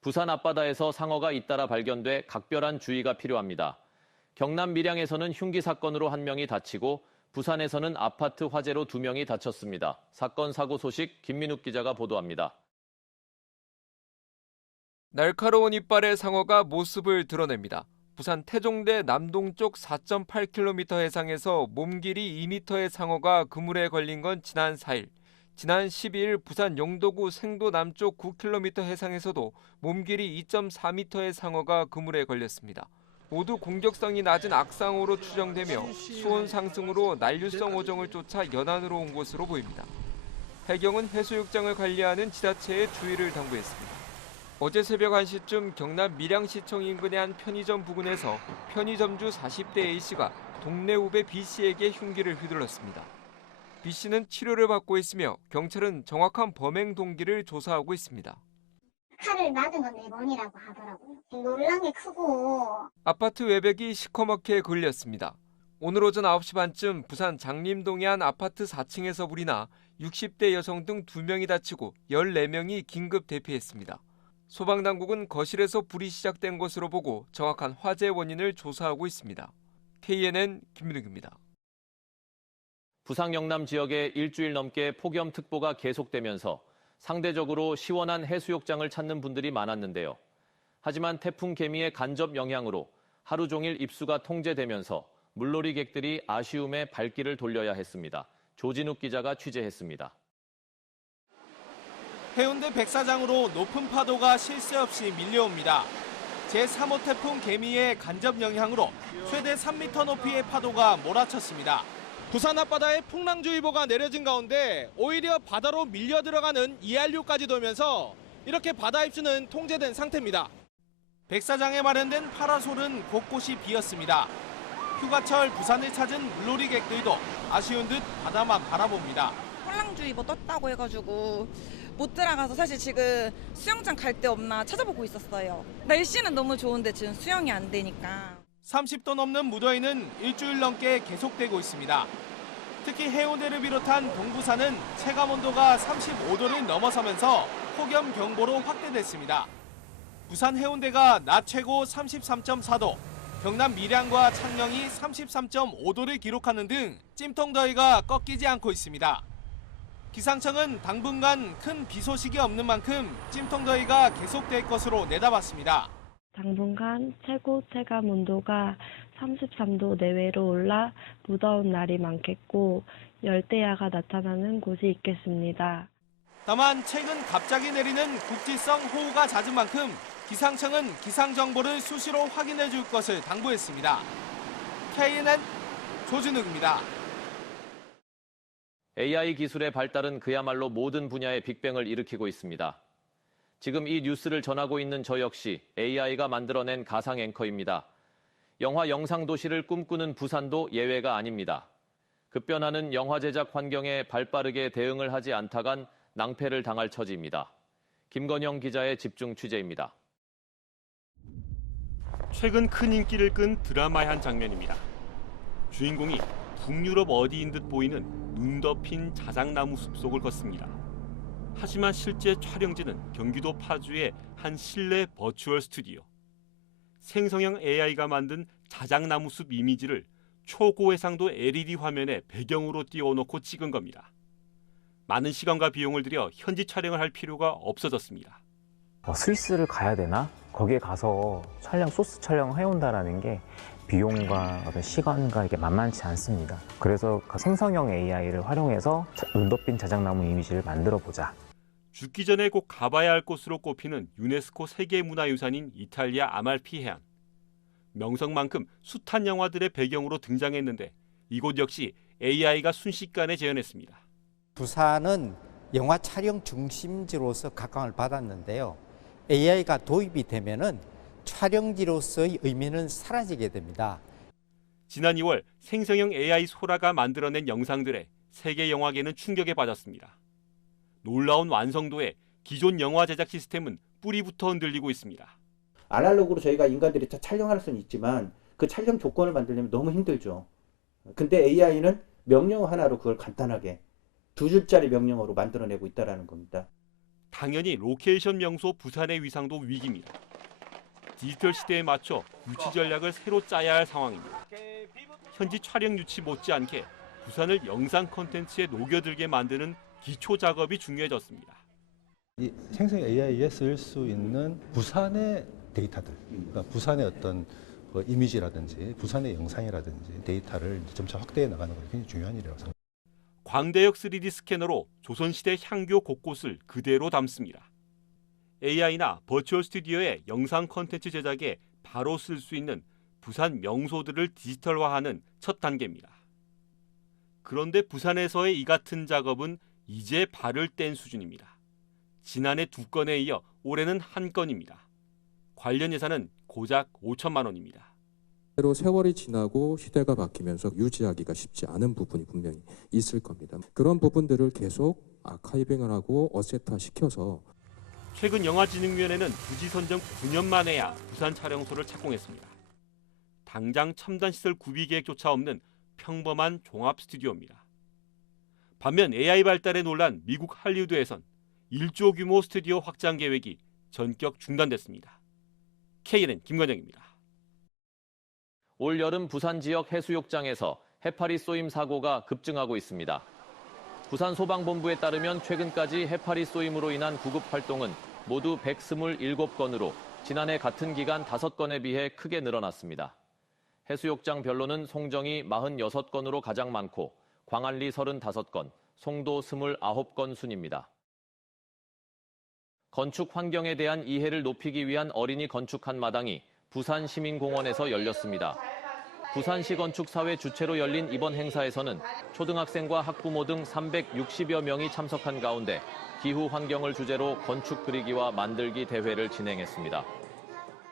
부산 앞바다에서 상어가 잇따라 발견돼 각별한 주의가 필요합니다. 경남 밀양에서는 흉기 사건으로 1명이 다치고 부산에서는 아파트 화재로 2명이 다쳤습니다. 사건 사고 소식 김민욱 기자가 보도합니다. 날카로운 이빨의 상어가 모습을 드러냅니다. 부산 태종대 남동쪽 4.8km 해상에서 몸 길이 2m의 상어가 그물에 걸린 건 지난 4일. 지난 12일 부산 영도구 생도 남쪽 9km 해상에서도 몸 길이 2.4m의 상어가 그물에 걸렸습니다. 모두 공격성이 낮은 악상어로 추정되며 수온 상승으로 난류성 어종을 쫓아 연안으로 온 것으로 보입니다. 해경은 해수욕장을 관리하는 지자체에 주의를 당부했습니다. 어제 새벽 1시쯤 경남 밀양시청 인근의 한 편의점 부근에서 편의점주 40대 A씨가 동네 후배 B씨에게 흉기를 휘둘렀습니다. B씨는 치료를 받고 있으며 경찰은 정확한 범행 동기를 조사하고 있습니다. 칼을 맞은 건 내 몸이라고 하더라고요. 놀란 게 크고. 아파트 외벽이 시커멓게 걸렸습니다. 오늘 오전 9시 반쯤 부산 장림동의 한 아파트 4층에서 불이 나 60대 여성 등 2명이 다치고 14명이 긴급 대피했습니다. 소방당국은 거실에서 불이 시작된 것으로 보고 정확한 화재 원인을 조사하고 있습니다. KNN 김민욱입니다. 부산 영남 지역에 일주일 넘게 폭염특보가 계속되면서 상대적으로 시원한 해수욕장을 찾는 분들이 많았는데요. 하지만 태풍 개미의 간접 영향으로 하루 종일 입수가 통제되면서 물놀이객들이 아쉬움에 발길을 돌려야 했습니다. 조진욱 기자가 취재했습니다. 해운대 백사장으로 높은 파도가 쉴 새 없이 밀려옵니다. 제3호 태풍 개미의 간접 영향으로 최대 3m 높이의 파도가 몰아쳤습니다. 부산 앞바다에 풍랑주의보가 내려진 가운데 오히려 바다로 밀려 들어가는 이한류까지 돌면서 이렇게 바다 입수는 통제된 상태입니다. 백사장에 마련된 파라솔은 곳곳이 비었습니다. 휴가철 부산을 찾은 물놀이객들도 아쉬운 듯 바다만 바라봅니다. 풍랑주의보 떴다고 해가지고 못 들어가서 사실 지금 수영장 갈 데 없나 찾아보고 있었어요. 날씨는 너무 좋은데 지금 수영이 안 되니까. 30도 넘는 무더위는 일주일 넘게 계속되고 있습니다. 특히 해운대를 비롯한 동부산은 체감온도가 35도를 넘어서면서 폭염 경보로 확대됐습니다. 부산 해운대가 낮 최고 33.4도, 경남 밀양과 창녕이 33.5도를 기록하는 등 찜통더위가 꺾이지 않고 있습니다. 기상청은 당분간 큰 비 소식이 없는 만큼 찜통더위가 계속될 것으로 내다봤습니다. 당분간 최고 체감 온도가 33도 내외로 올라 무더운 날이 많겠고 열대야가 나타나는 곳이 있겠습니다. 다만 최근 갑자기 내리는 국지성 호우가 잦은 만큼 기상청은 기상정보를 수시로 확인해 줄 것을 당부했습니다. KNN 조진욱입니다. AI 기술의 발달은 그야말로 모든 분야의 빅뱅을 일으키고 있습니다. 지금 이 뉴스를 전하고 있는 저 역시 AI가 만들어낸 가상 앵커입니다. 영화 영상도시를 꿈꾸는 부산도 예외가 아닙니다. 급변하는 영화 제작 환경에 발빠르게 대응을 하지 않다간 낭패를 당할 처지입니다. 김건영 기자의 집중 취재입니다. 최근 큰 인기를 끈 드라마의 한 장면입니다. 주인공이 북유럽 어디인 듯 보이는 눈 덮인 자작나무 숲속을 걷습니다. 하지만 실제 촬영지는 경기도 파주의 한 실내 버추얼 스튜디오. 생성형 AI가 만든 자작나무 숲 이미지를 초고해상도 LED 화면에 배경으로 띄워놓고 찍은 겁니다. 많은 시간과 비용을 들여 현지 촬영을 할 필요가 없어졌습니다. 스위스를 가야 되나? 거기에 가서 소스 촬영을 해온다는 게 비용과 어떤 시간과 이게 만만치 않습니다. 그래서 생성형 AI를 활용해서 눈 덮인 자작나무 이미지를 만들어 보자. 죽기 전에 꼭 가봐야 할 곳으로 꼽히는 유네스코 세계문화유산인 이탈리아 아말피 해안. 명성만큼 숱한 영화들의 배경으로 등장했는데 이곳 역시 AI가 순식간에 재현했습니다. 부산은 영화 촬영 중심지로서 각광을 받았는데요. AI가 도입이 되면은 촬영지로서의 의미는 사라지게 됩니다. 지난 2월 생성형 AI 소라가 만들어낸 영상들에 세계 영화계는 충격에 빠졌습니다. 놀라운 완성도에 기존 영화 제작 시스템은 뿌리부터 흔들리고 있습니다. 아날로그로 저희가 인간들이 촬영할 수는 있지만 그 촬영 조건을 만들려면 너무 힘들죠. 근데 AI는 명령 하나로 그걸 간단하게 2줄짜리 명령어로 만들어내고 있다는 겁니다. 당연히 로케이션 명소 부산의 위상도 위기입니다. 디지털 시대에 맞춰 유치 전략을 새로 짜야 할 상황입니다. 현지 촬영 유치 못지않게 부산을 영상 콘텐츠에 녹여들게 만드는 기초 작업이 중요해졌습니다. 이 생성 AI에 쓸 수 있는 부산의 데이터들, 그러니까 부산의 어떤 이미지라든지 부산의 영상이라든지 데이터를 점차 확대해 나가는 것이 굉장히 중요한 일이라고 생각합니다. 광대역 3D 스캐너로 조선시대 향교 곳곳을 그대로 담습니다. AI나 버추얼 스튜디오의 영상 콘텐츠 제작에 바로 쓸 수 있는 부산 명소들을 디지털화하는 첫 단계입니다. 그런데 부산에서의 이 같은 작업은 이제 발을 뗀 수준입니다. 지난해 2건에 이어 올해는 1건입니다. 관련 예산은 고작 5천만 원입니다. 새로 세월이 지나고 시대가 바뀌면서 유지하기가 쉽지 않은 부분이 분명히 있을 겁니다. 그런 부분들을 계속 아카이빙을 하고 어세트화시켜서 최근 영화진흥위원회는 부지 선정 9년 만에야 부산 촬영소를 착공했습니다. 당장 첨단 시설 구비 계획조차 없는 평범한 종합 스튜디오입니다. 반면 AI 발달에 놀란 미국 할리우드에선 1조 규모 스튜디오 확장 계획이 전격 중단됐습니다. KNN 김관영입니다. 올 여름 부산 지역 해수욕장에서 해파리 쏘임 사고가 급증하고 있습니다. 부산 소방본부에 따르면 최근까지 해파리 쏘임으로 인한 구급 활동은 모두 127건으로 지난해 같은 기간 5건에 비해 크게 늘어났습니다. 해수욕장별로는 송정이 46건으로 가장 많고 광안리 35건, 송도 29건 순입니다. 건축 환경에 대한 이해를 높이기 위한 어린이 건축 한마당이 부산시민공원에서 열렸습니다. 부산시건축사회 주최로 열린 이번 행사에서는 초등학생과 학부모 등 360여 명이 참석한 가운데 기후 환경을 주제로 건축 그리기와 만들기 대회를 진행했습니다.